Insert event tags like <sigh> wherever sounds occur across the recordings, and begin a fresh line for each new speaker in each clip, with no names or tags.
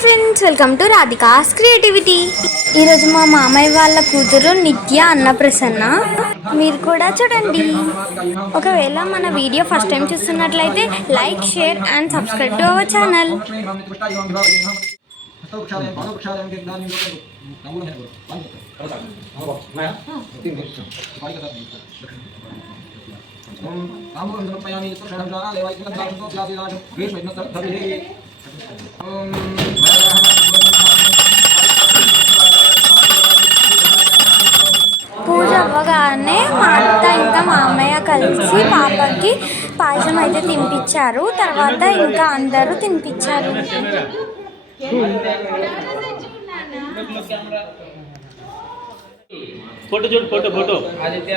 Friends welcome to Radhika's creativity. ఈరోజు మా మామయ్య వాళ్ళ కూతురు నిత్య అన్నప్రసన్న మీరు కూడా చూడండి. ఒకవేళ మన వీడియో ఫస్ట్ టైం చూస్తున్నట్లయితే like share and subscribe to our channel. ఓం అవ్వగానే మా ఇంకా మా అమ్మయ్య కలిసి పాపకి పాయసం అయితే తినిపించారు. తర్వాత ఇంకా అందరూ తినిపించారు.
ఫోటో చూడు ఫోటో ఫోటో.
ఆదిత్య.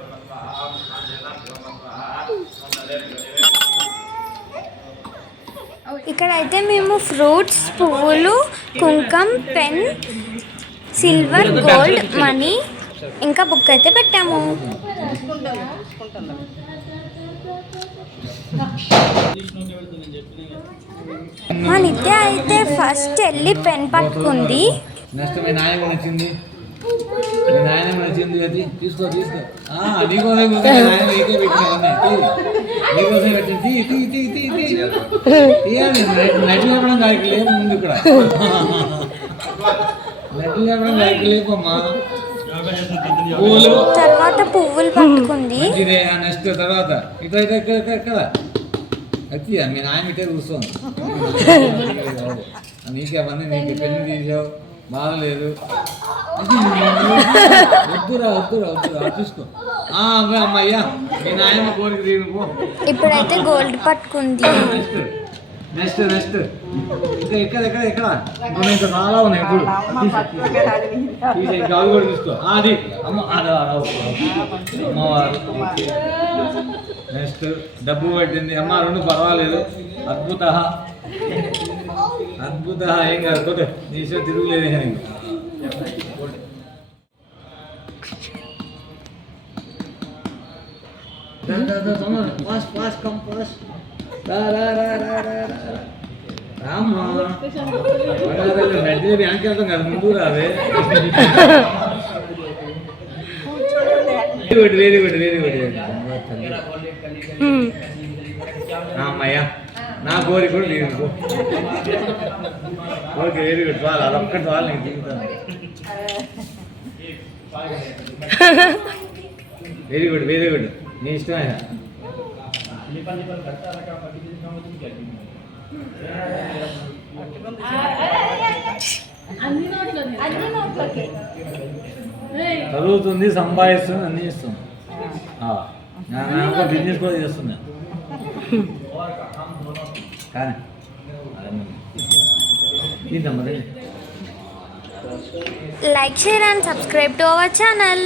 ఇక్కడైతే మేము ఫ్రూట్స్ పువ్వులు కుంకం పెన్ సిల్వర్ గోల్డ్ మనీ ఇంకా బుక్ అయితే పెట్టాము. మా నిత్య అయితే ఫస్ట్ వెళ్ళి పెన్ పట్టుకుంది.
నెక్స్ట్ మీ నాయన నచ్చింది మీ నాయన నచ్చింది అది తీసుకో తీసుకో. నీకే పెట్టిన నీకోసం పెట్టింది తీ తీ తీ తీ తీయాలి నటి లేపడం గాయకు లేపు ముందు ఇక్కడ. నటి లేపడం గాయకు లేపమ్మా. పూలు.
తర్వాత పువ్వులు పట్టుకుంది.
నెక్స్ట్ తర్వాత. ఇక్కడ ఇక్కడ ఇక్కడ అది మీ నాయన ఇటే కూర్చోండి <laughs> నీకే అవన్నీ నీకు పెళ్ళి తీసావు. బాగలేదు. వద్దురా వద్దురా వద్దురా చూసుకో. అమ్మయ్యా మీ నాయన కోరిక తీరు
ఇప్పుడైతే గోల్డ్ పట్టుకుంది.
నెక్స్ట్ నెక్స్ట్ ఇంకా ఇక్కడ ఇక్కడ ఇక్కడ ఇంకా ఇంకా చాలా ఉన్నాయి ఇప్పుడు అవి కూడా తీసుకో. అది. అమ్మ. అమ్మవారు. నెక్స్ట్ డబ్బు పెట్టింది. అమ్మ రెండు పర్వాలేదు. అద్భుత ಅದ್ಭುತ ಹೆಂಗ ಕೊಟ್ಟು ಈಶ್ವರ ತಿರುಗಲೇ ಹೆಂಗ pass pass come pass Rama ಮೆಡ್ಲೇರಿ ಹ್ಯಾಂಗ್ ಕೇಳ್ದಂಗ ಅದು ಮುಂದೂರ ಅವೆ very good very good very good Ramaiah నా కోరిక కూడా తీరుకో ఓకే వెరీ గుడ్. చాలు అదొక్కటి చాలు నేను తీరుతాను వెరీ గుడ్ వెరీ గుడ్. నీ ఇష్టమే చదువుతుంది సంపాదిస్తుంది అన్నీ ఇస్తుంది బిజినెస్ కూడా చేస్తున్నా. <laughs> కానీ
like share and subscribe to our channel